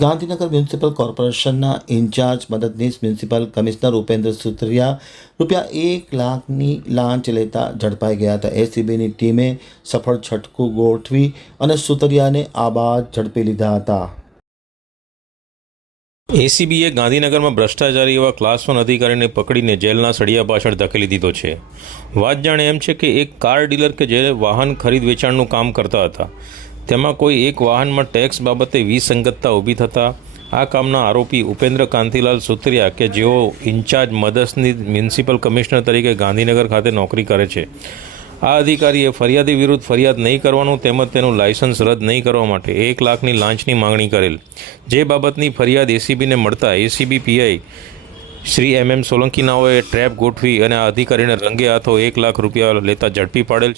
Gandhinagar municipal કોર્પોરેશનના in charge મદદનીશ municipal commissioner Upendra Sutaria ₹1 લાખની લાંચ લેતા ઝડપાઈ ગયા હતા। એસીબીની ટીમે સફળ છટકું ગોઠવી અને સુતરિયાને આબાદ ઝડપી લીધા હતા। એસીબીએ ગાંધીનગરમાં ભ્રષ્ટાચારી એવા ક્લાસ 1 અધિકારીને પકડીને જેલના સળિયા પાછળ ધકેલી દીધો છે। વાત જાણે એમ છે કે એક કાર ડીલર કે જે વાહન ખરીદ વેચાણનું કામ કરતા હતા, તેમાં કોઈ એક વાહનમાં ટેક્સ બાબતે વિસંગતતા ઊભી થતાં આ કામના આરોપી ઉપેન્દ્ર કાંતિલાલ સુતરિયા કે જેઓ ઇન્ચાર્જ મદદનીશ મ્યુનિસિપલ કમિશનર તરીકે ગાંધીનગર ખાતે નોકરી કરે છે, આ અધિકારીએ ફરિયાદી વિરુદ્ધ ફરિયાદ નહીં કરવાનું તેમજ તેનું લાયસન્સ રદ નહીં કરવા માટે 1 લાખની લાંચની માંગણી કરેલ। જે બાબતની ફરિયાદ એસીબીને મળતા ACB PI Shri MM Solanki નાઓએ ટ્રેપ ગોઠવી અને આ અધિકારીને રંગે હાથો ₹1 લાખ લેતા ઝડપી પાડેલ।